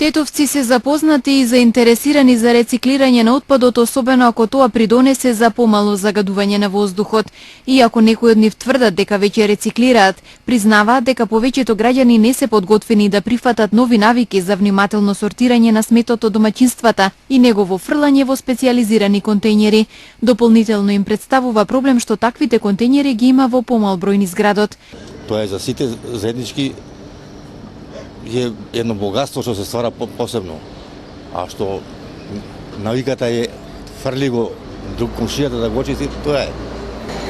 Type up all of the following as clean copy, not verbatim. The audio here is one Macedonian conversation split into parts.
Тетовци се запознати и заинтересирани за рециклирање на отпадот, особено ако тоа придонесе за помало загадување на воздухот. Иако некои од нив тврдат дека веќе рециклираат, признаваат дека повеќето граѓани не се подготвени да прифатат нови навики за внимателно сортирање на сметот од домаќинствата и негово фрлање во специјализирани контејнери. Дополнително им представува проблем што таквите контејнери ги има во помал број низ градот. Тоа е за сите заеднички е едно богатство што се ствара посебно, а што навиката е фрли го друг комшијата да го чисти, тоа е.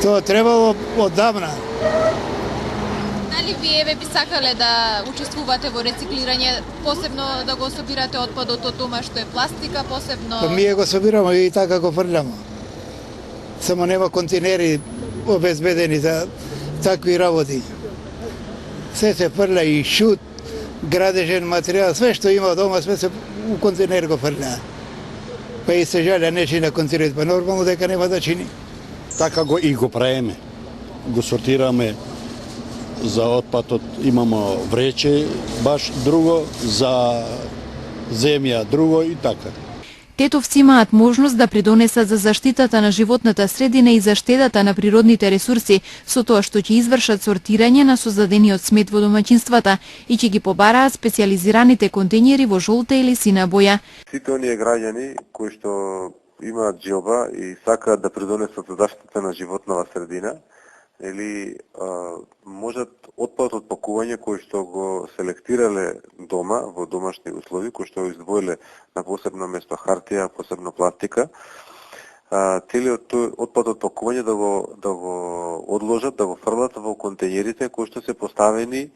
Тоа требало оддавна. Дали вие би сакале да учествувате во рециклирање, посебно да го собирате отпадот од дома што е пластика, посебно? Па ние го собираме и така го фрляме. Само нема контейнери обезбедени за такви работи. Се фрля и шут, градежен материјал, све што има дома, све се у контейнер го фрля. Па и се жалја не чини на контейнер, па нормално дека нема да чини. Така го правиме. Го сортираме за отпадот, имамо врече, баш друго, за земја друго и така. Тетовци имаат можност да придонесат за заштитата на животната средина и за штедата на природните ресурси, со тоа што ќе извршат сортирање на создадениот смет во домаќинствата и ќе ги побараат специјализираните контејнери во жолта или сина боја. Сите оние граѓани кои што имаат желба и сакаат да придонесат за заштита на животнава средина, или можат отпадот од пакување кој што го селектирале дома во домашни услови, кој што го издвоиле на посебно место хартија, посебно пластика, целиот тој отпад од пакување да го одложат, да го фрлат во контејнерите кои што се поставени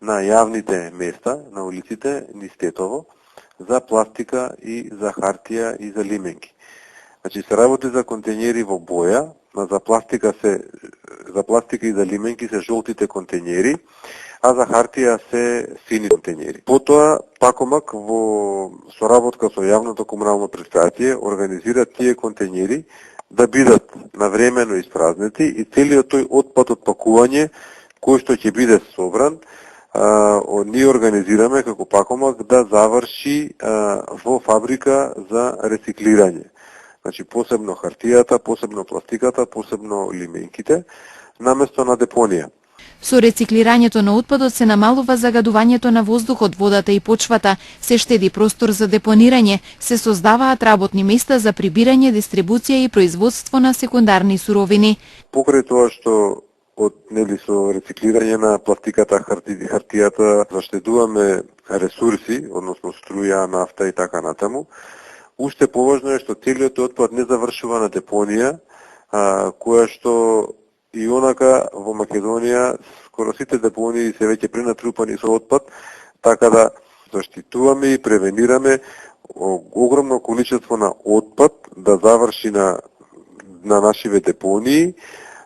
на јавните места, на улиците низ Тетово, за пластика и за хартија и за лименки. Значи се работи за контејнери во боја, за пластика и за лименки се жолтите контејнери, а за хартија се сини контејнери. Потоа Пакомак во соработка со јавното комунално претпријатие организира тие контејнери да бидат навремено испразнети и целиот тој отпад од пакување кој што ќе биде собран, ние организираме како Пакомак да заврши во фабрика за рециклирање. Значи посебно хартијата, посебно пластиката, посебно лименките, наместо на депонија. Со рециклирањето на отпадот се намалува загадувањето на воздухот, водата и почвата, се штеди простор за депонирање, се создаваат работни места за прибирање, дистрибуција и производство на секундарни суровини. Покрај тоа што со рециклирање на пластиката, хартијата заштедуваме ресурси, односно струја, нафта и така натаму, уште поважно е што целиот отпад не завршува на депонија, која што и онака во Македонија скоро сите депонии се веќе пренатрупани со отпад, така да заштитуваме и превенираме огромно количество на отпад да заврши на нашиве депонии.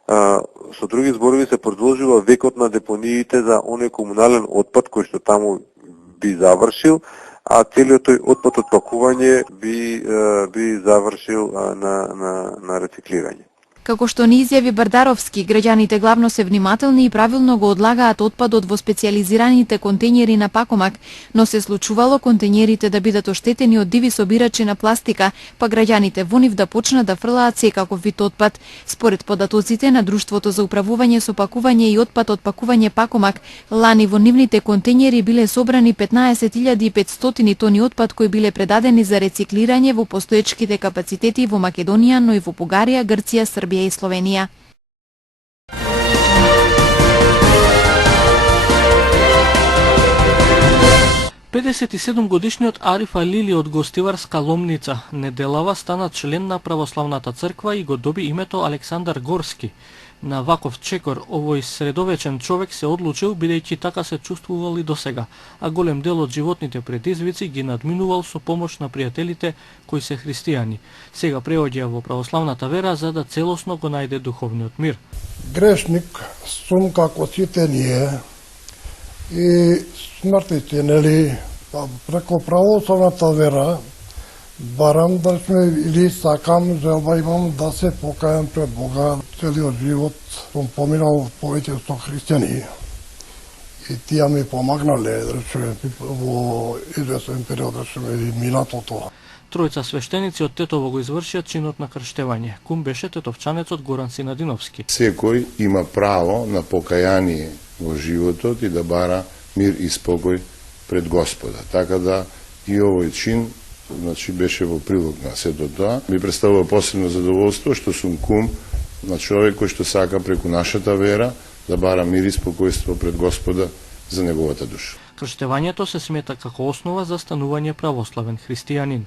Со други зборови се продолжува векот на депониите за оној комунален отпад кој што таму би завршил, а целиот тој отпад од пакување би завршил на рециклирање. Како што ни изјави Бардаровски, граѓаните главно се внимателни и правилно го одлагаат отпадот во специјализираните контејнери на Пакомак, но се случувало контејнерите да бидат оштетени од диви собирачи на пластика, па граѓаните во нив да почнат да фрлаат секаков вид отпад. Според податоците на Друштвото за управување со пакување и отпад од пакување Пакомак, лани во нивните контејнери биле собрани 15.500 тони отпад кои биле предадени за рециклирање во постоечките капацитети во Македонија, но и во Бугарија, Грција, Србија и Словенија. Педесет и 7-годишниот Ариф Алили од гостиварска Ломница неделава стана член на православната црква и го доби името Александар Горски. На ваков чекор овој средовечен човек се одлучил бидејќи така се чувствувал и досега, а голем дел од животните предизвици ги надминувал со помош на пријателите кои се христијани. Сега преоѓа во православната вера за да целосно го најде духовниот мир. Грешник сум како сите ние и смртите, нели, преко православната вера барам да сме или сакам, желба имам да се покајам пред Бога. Целиот живот сум поминал повеќе со христијани. и тие ми помагнале, речеме, во известен период, речеме, и минато тоа. Тројца свештеници од Тетово го извршија чинот на крштевање. Кум беше тетовчанецот Горан Синадиновски. Секој има право на покаяние во животот и да бара мир и спокој пред Господа. Така да и овој чин, значи, беше во прилог на сето тоа. Ми представува посебно задоволство што сум кум на човек кој што сака преку нашата вера да бара мир и спокојство пред Господа за неговата душа. Крштевањето се смета како основа за станување православен христијанин.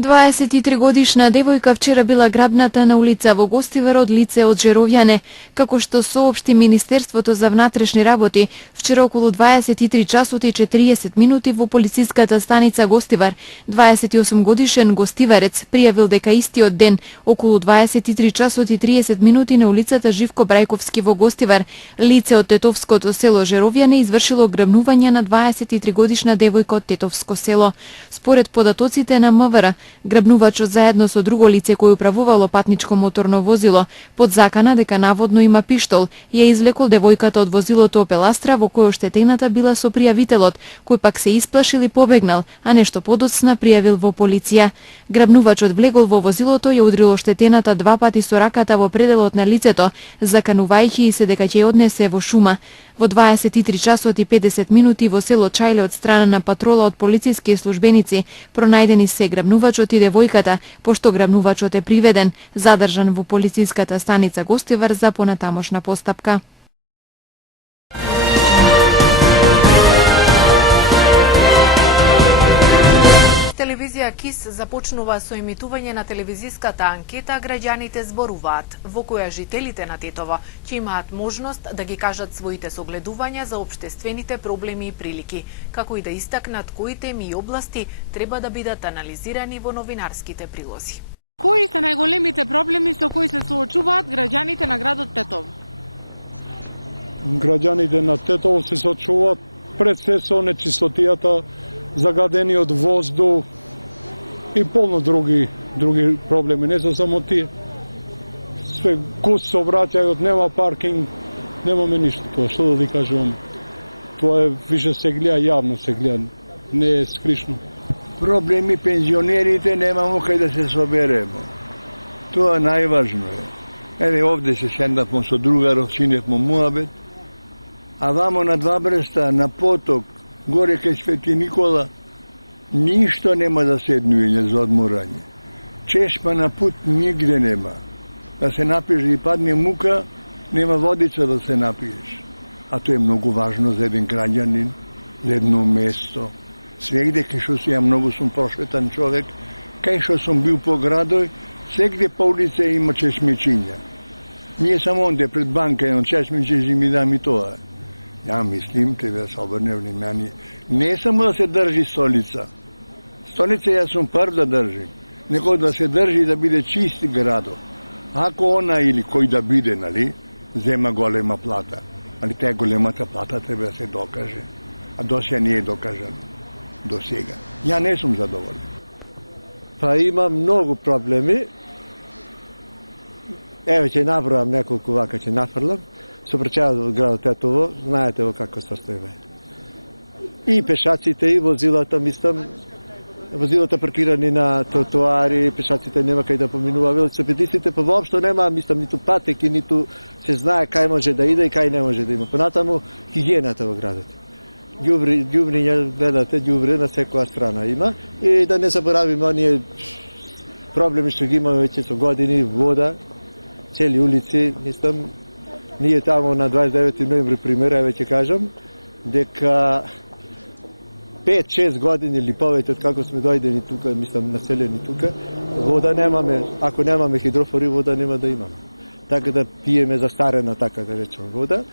23-годишна девојка вчера била грабната на улица во Гостивар од лице од Жеровјане. Како што соопшти Министерството за внатрешни работи, вчера околу 23 часот и 40 минути во полициската станица Гостивар, 28 годишен гостиварец пријавил дека истиот ден, околу 23 часот и 30 минути на улицата Живко Брајковски во Гостивар, лице од тетовското село Жеровјане извршило грабнување на 23 годишна девојка од тетовско село. Според податоците на МВР, грабнувачот заедно со друго лице кој управувало патничко моторно возило, под закана дека наводно има пиштол, ја извлекол девојката од возилото Опел Астра во кој оштетената била со пријавителот, кој пак се исплашил и побегнал, а нешто подоцна пријавил во полиција. Грабнувачот влегол во возилото, ја удрил оштетената 2 пати со раката во пределот на лицето, заканувајќи и се дека ќе однесе во шума. Во 23 часот и 50 минути во село Чајле од страна на патрола од полициски службеници пронајдени се грабнувачот и девојката, пошто грабнувачот е приведен, задржан во полициската станица Гостивар за понатамошна постапка. Телевизија КИС започнува со емитување на телевизиската анкета "Граѓаните зборуваат", во која жителите на Тетово ќе имаат можност да ги кажат своите согледувања за општествените проблеми и прилики, како и да истакнат кои теми и области треба да бидат анализирани во новинарските прилози. Кои се најголемите проблеми со кои се соочуваат граѓаните на градот Тетово? Граѓаните на Тетово се соочуваат пред се со нечистотијата, загадениот воздух и полно други проблеми, не се само тие. Све куц сообраќајот, нема паркинг, немаме ништо тоа. Што да ви кажувам? Тоа е више се гледа јавно, се гледа, не е скришно. Проблеми пензионерите немамо кај да се соберемо. Тоа најважно е. Еве овде се седнавме со другаров, чиневме муабет, а вамо на Два Брста, на поток, горе кај Свети Никола, ништо нема за седнување, за одморање. Чешма на пут нигде нема. Да се напиеш и падне мука, нема водица да се напиеш. А тоа е многу важно за еден граѓанин, за едно место. Свегде кај што си ја многу сум прошетан човек, кај што сум бил по градој, свегде по улице има чешмичиња. Ние само онде пред банка едно чешмичи ми дам и тоа. Ја мислим, треба да се обрне внимание, не само да се држи столица. Столица ја сум прв да држим, него да се држи да биде чист градот. Ако она или кој да биде, нали, зема голема плата, али таа големата плата треба да се докаже, а досега не е докажано. До сега. Ја не сум задоволен. Па има многу проблеми. Еве ќе набројам неколку вака ќе нафрлам. Сообраќајот од градот Тетово, знаете во какво состојба. И пешаците и возилата, мислам, возилата паркирани на тротоари, пешаците нема кај да поминува, велосипедистите па воопшто нема, мислам, ниту патеки, ниту се знае кај може да иде и кај не може да има. Понатаму хигиената во градот. Ѓубриња, гледате, ѓубре на секоја страна има. И да не заборавиме оние проблеми што ги имаме веќе со години, вода, цели улици, мислам, ние тамо на 29 ноември пример, веќе кажам, дека 5-6 години или повеќе од како сме дојдени тука, мислам, населени тука, вода немаме, ако немаме хидрофори, вода нема да имаме. Така да пиеме застарена, така да речем, вода.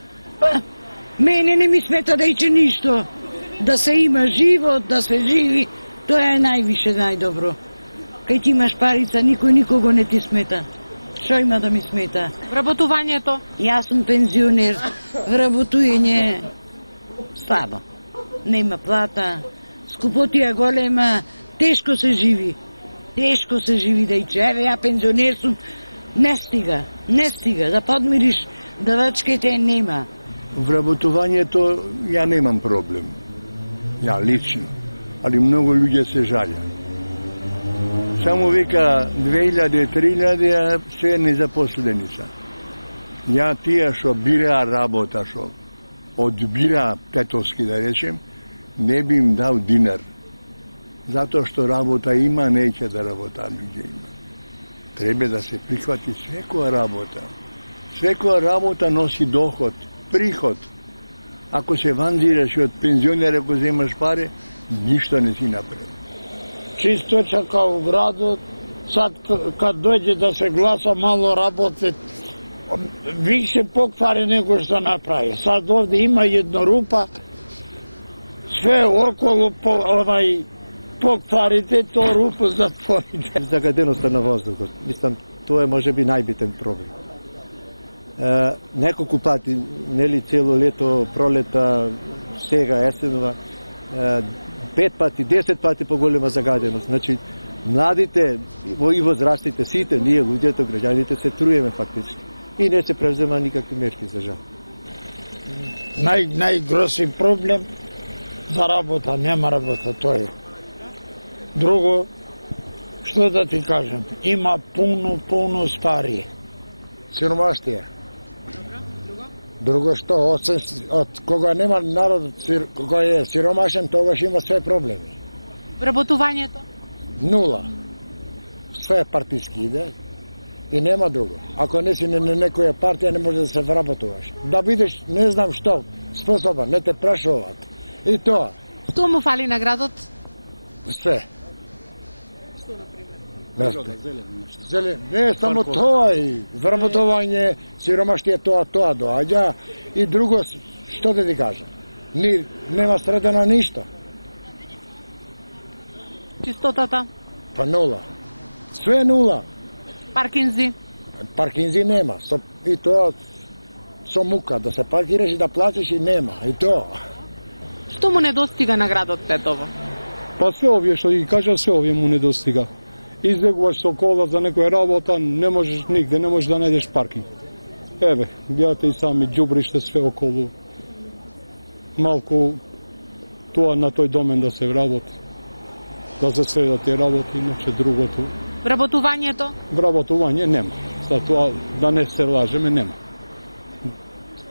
Мене не ми смета да иче ништо. Да се има живот, да се живи, тоа е највише најдобро. Кај ти имаш парица, никој никого не ти смета. Што има да ми смета? Вработувањето? Јас сум пензионер. Вработување слабо. Нема плата, скупотија голема, тешко се живи. Тешко се живи дејче. Еве, ја пензионер сум, не стига, да подмириш давачките нема. Вработувањето ја немам проблем. Ја лично. Али многу луѓе се жалја. Само вика 2000-3000 се незапослени са. Ја тие што бираа работа, што одбираа тетовски да речем, не би им дал динар. Затоа што работа има, неќе да работа луѓе има. Треба да се прихвати секоја работа. Секоја работа носи доход, приход. Ако се ванзираш од пензионер, ако земаш пари, ништо не си направи. Чисточа као градот, сад кад дојде да се гласа, мало работи, више поквари него што направи. Сад овде има една рупа, све около покварите, то рупа затворите. Загаденоста на воздухот. Мислам, тоа е можеби најбитен проблем. Неколку пати, нели цело лето, пролета, сега, есенова, 5 пати, 10 пати поголема загаденост. Значи, младите и возрастите, сите, ние, луѓето, граѓаните, се труеме фактички. И не се превзема никакви мерки, за жал. Најгроси проблем за работа, нема работа, тоа е. Друго, што да ти кажам, има пуно спарие. Сиромаштија. Друго што, од кога нема народ, кога е сиромашен, тогаш има све проблеми. Вработувањето? Нула. Све партиски иде и нема друго. Ако не си на некоја партија, не може да се вработуваш. Да бидеш, не знам што, способен, не те прашуваат. И тоа. Што му фали на градот? Све. Што, например? Зелен. Не, само тоа и вработување, сиромаштија, тоа доаѓа. И друго, што да ти кажам, нема средено ништо. Чистотата? Па нула. Све нула. Паркинзи? Паркинзи нема. И тоа со мука, да се паркираш и да платиш и нема. И тоа. Што му недостига на градот Тетово? Па све овие што ги кажа, све овие му недостига. Излегуваш со кола за некоја работа, не можеш нигде, не можеш да најдеш паркинг. Еве, гледате и сами ѓубриште све околу. Малку тоа на тој домен да се вработи. Да се средат тие работи, иначе другото. Вработувањето? Вработување нема. За тоа да не се лажеме, нема.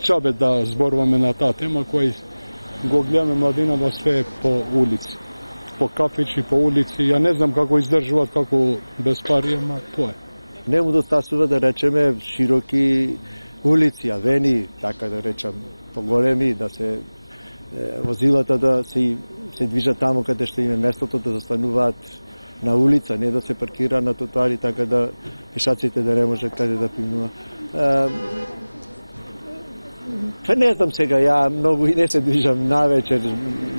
Чабе да зборуваме на таа тема која го гледаме младинава све по улици. По кафичи, по улици. Ја не знам како издржуваат, како без пари, ама тоа е. Не му достасува да речеме широки улици, авени, така да речам, поголеми, да се возилата да се движат таму каде што им е местото, да застануваат на улица, не да се паркира на тротоари, така да пешаците да не може каде да пимнува. Па не знам сега, ја многу и не се движам навечер,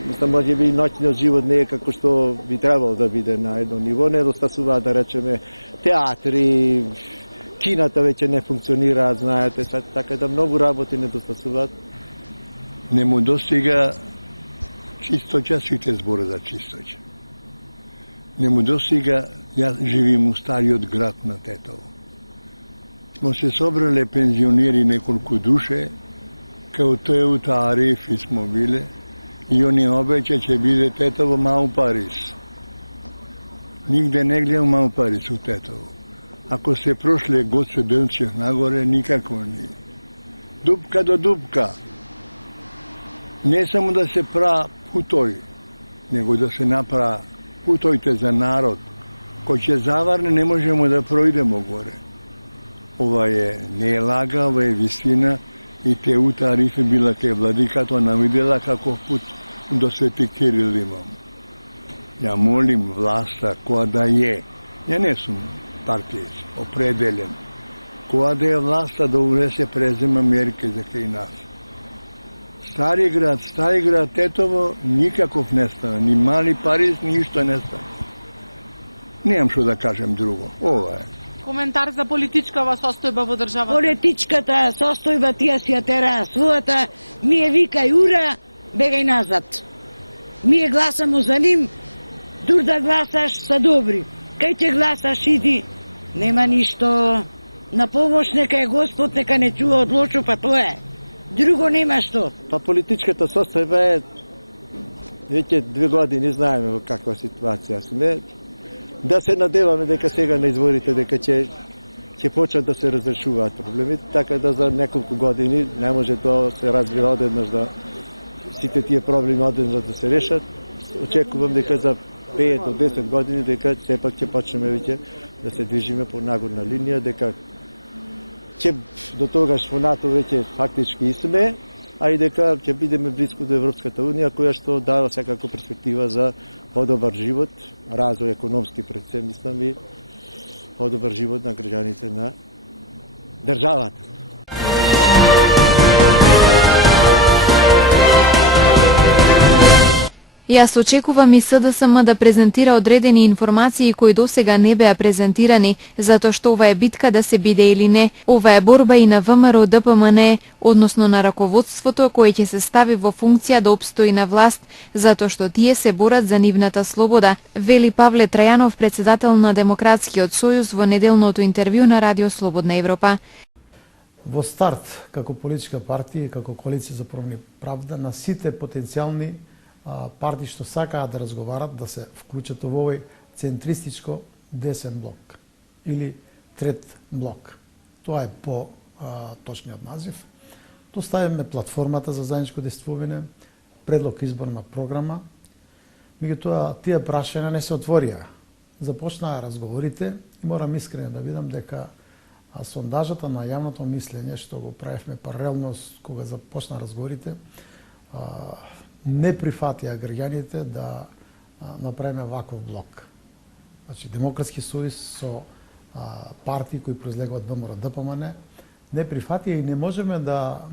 мислам, може би ноќниот живот не е како што би требало да биде на едно ниво, не достасуваат да речеме театри, кината веќе не функционираат, знаете, така да многу работи не достасуваат. Не му достига чистоќа, сите збори за чистоќа. Не му достига, ја живим у стариот град на Тетово. Смо се собрале пензионери неколку душе, као Тојота Арифи смо биле, и они обеќе ќе биде Тетово мал Парис. Нигде не гледам мал Парис у Тетово. Ако се прошле Гоце Делчев нагоре, никако не. Дупка до дупка. Не само да се пра путој, него да се напра путојте за народ, кој ќе заварне, не можемо да пројдемо горе. Ова не е лага, ова е вистина, и Тојота Арифи била те владикато навидела каков пут до Свети Кирил имам. Ја молим власта, која да е, ја не сум партијец, определен, која да е власта да увесе презема мерки за кај нас. Стари град Тетово никаков не стана, ни мали Париз, ништо не стана. Немам што да кажем друго, ова е. Коментар за политичкава состојба во државата? Политичката состојба тие си ја тераа својата, ми е викај ура, бегај назад. Ми е гласамо за ним, дур да гласаш са добри. Кај ќе гласаш иди, нема ништо. На помош нека е Господ, нека не чува од лошо, па тоа е. Друго нема што. Па политичката состојба е веќе 2 години знаеме во каква ситуација сме. Да се надеваме дека сега на изборите дека ќе почнат да се разрешуваат проблемите, така да за неколку години не може тоа се разбира одеднаш да сите тие проблеми одеднаш да се решат. Очекувам дека за 5 до 10 години дека сепак ќе почнеме веќе да се движиме по нагорна линија, дека ќе до тогаш во НАТО веќе фактички и сме, а и дека ќе бидеме близко до Европската Унија, која што дава секако перспектива за подобар живот, развој економски пред се, мислам, и подобар живот на граѓаните на државата. Јас очекувам и СДСМ да презентира одредени информации кои досега не беа презентирани, затоа што ова е битка да се биде или не. Ова е борба и на ВМРО ДПМН, односно на раководството кое ќе се стави во функција да опстои на власт, затоа што тие се борат за нивната слобода, вели Павле Трајанов, председател на Демократскиот сојуз во неделното интервју на Радио Слободна Европа. Во старт, како политичка партија и како коалиција за промени правда, на сите потенцијални партии што сакаат да разговарат, да се вклучат во овој центристичко десен блок или трет блок. Тоа е по точниот назив. Доставиме платформата за заедничко действување, предлог изборна програма. Меѓутоа, тие прашања не се отворија. Започнаа разговорите и морам искрено да видам дека сондажата на јавното мислење што го правевме паралелно кога започна разговорите, не прифатија граѓаните да направиме ваков блок. Значи, Демократски сојуз со партии кои произлегуваат ВМРО ДПМН не прифатија и не можеме да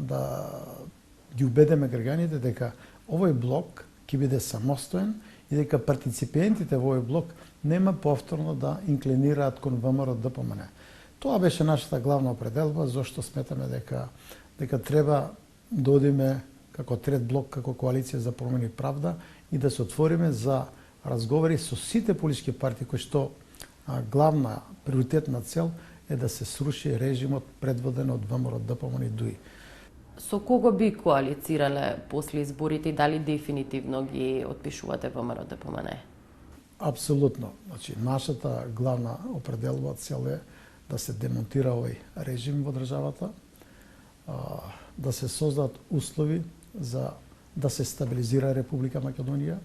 ги убедиме граѓаните дека овој блок ќе биде самостоен и дека партиципентите во овој блок нема повторно да инклинираат кон ВМРО ДПМН. Тоа беше нашата главна определба, зашто сметаме дека треба да одиме како трет блок, како коалиција за промени правда и да се отвориме за разговори со сите политички партии кои што главна приоритетна цел е да се сруши режимот предводен од ВМРО ДПМН и ДУИ. Со кого би коалицирале после изборите и дали дефинитивно ги отпишувате ВМРО ДПМН? Апсолутно. Значи, нашата главна определба цел е да се демонтира овој режим во државата, да се создадат услови за да се стабилизира Република Македонија,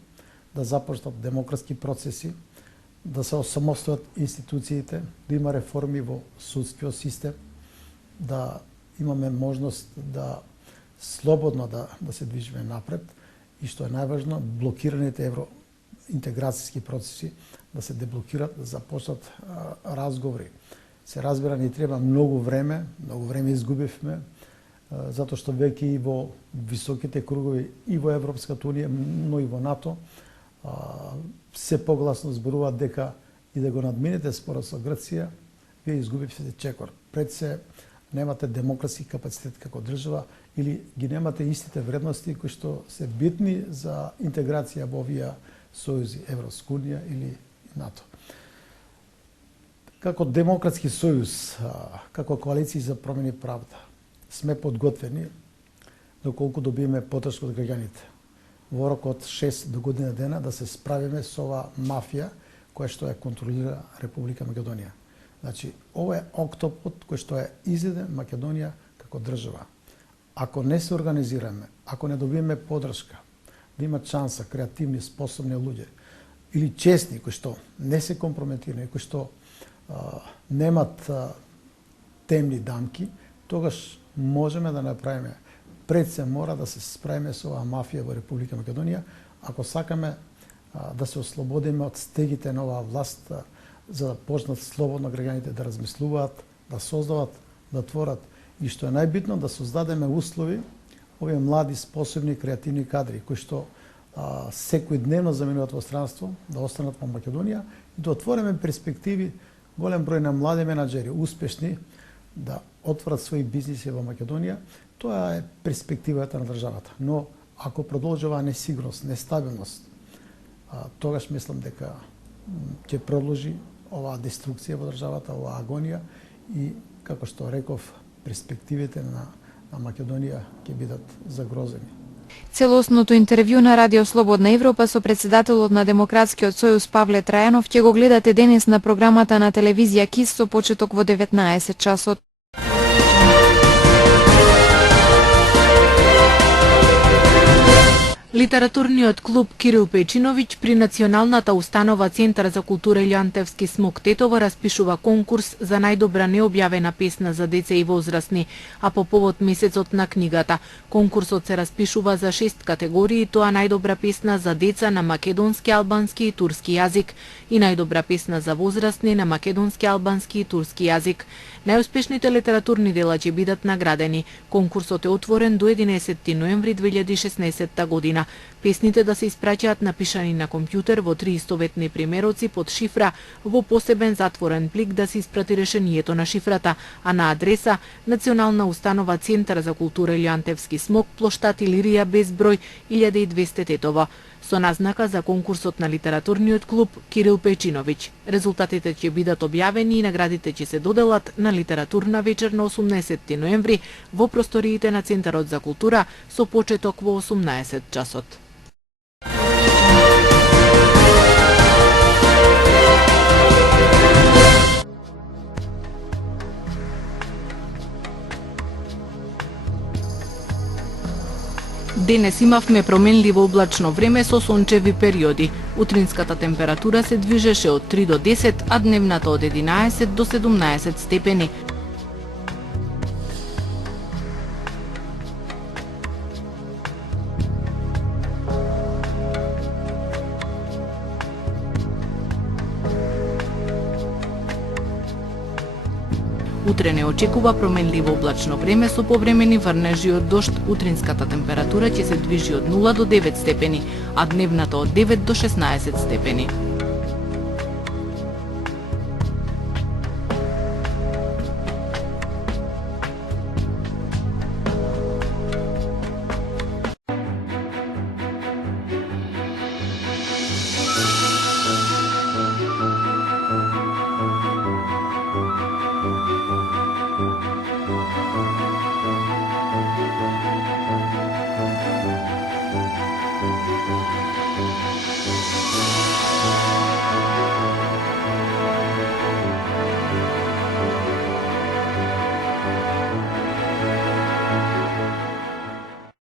да започнат демократски процеси, да се осамостојат институциите, да има реформи во судскиот систем, да имаме можност да слободно да се движиме напред и што е најважно, блокираните евроинтеграцијски процеси да се деблокират, да започнат разговори. Се разбира, ни треба многу време изгубивме, затоа што веќе и во високите кругови и во Европската Унија, но и во НАТО, се погласно зборуваат дека и да го надминете спорот со Грција, вие изгубивте чекор. Пред се немате демократски капацитет како држава или ги немате истите вредности кои што се битни за интеграција во овие сојузи, Европска Унија или НАТО. Како Демократски сојуз, како коалиција за промени правда, сме подготвени доколку добиеме поддршка од граѓаните во рок од 6 до година дена да се справиме со оваа мафија која што ја контролира Република Македонија. Значи, ова е октопод кој што е изеден Македонија како држава. Ако не се организираме, ако не добиеме поддршка, да имат шанса креативни, способни луѓе или честни кои што не се компрометирани, кои што немат темни дамки, тогаш можеме да направиме. Пред се мора да се справиме со оваа мафија во Република Македонија, ако сакаме да се ослободиме од стегите на оваа власт, за да почнат слободно граѓаните да размислуваат, да создават, да творат и што е најбитно да создадеме услови овие млади, способни, креативни кадри кои што секојдневно заминуваат во странство, да останат во Македонија и да отвориме перспективи голем број на млади менаџери, успешни, да отворат своји бизниси во Македонија. Тоа е перспективата на државата. Но ако продолжи оваа несигурност, нестабилност, тогаш мислам дека ќе продолжи оваа деструкција во државата, оваа агонија и, како што реков, перспективите на Македонија ќе бидат загрозени. Целосното интервју на Радио Слободна Европа со председателот на Демократскиот сојуз Павле Трајанов ќе го гледате денес на програмата на телевизија КИС со почеток во 19 часот. Литературниот клуб Кирил Печиновиќ при Националната установа Центар за култура Илјантевски смок Тетово распишува конкурс за најдобра необјавена песна за деца и возрастни, а по повод месецот на книгата. Конкурсот се распишува за 6 категории, тоа најдобра песна за деца на македонски, албански и турски јазик и најдобра песна за возрастни на македонски, албански и турски јазик. Најуспешните литературни дела ќе бидат наградени. Конкурсот е отворен до 11 ноември 2016 година. Песните да се испраќаат напишани на компјутер во 3 истоветни примероци под шифра во посебен затворен плик да се испрати решението на шифрата, а на адреса Национална установа Центар за култура Илјантевски смок, плоштад Илирија без број 1200 Тетово, со назнака за конкурсот на литературниот клуб Кирил Печиновиќ. Резултатите ќе бидат објавени и наградите ќе се доделат на литературна вечер на 18 ноември во просториите на Центарот за култура со почеток во 18 часот. Денес имавме променливо облачно време со сончеви периоди. Утринската температура се движеше од 3 до 10, а дневната од 11 до 17 степени. Утре не очекува променливо облачно време со повремени врнежи од дожд. Утринската температура ќе се движи од 0 до 9 степени, а дневната од 9 до 16 степени.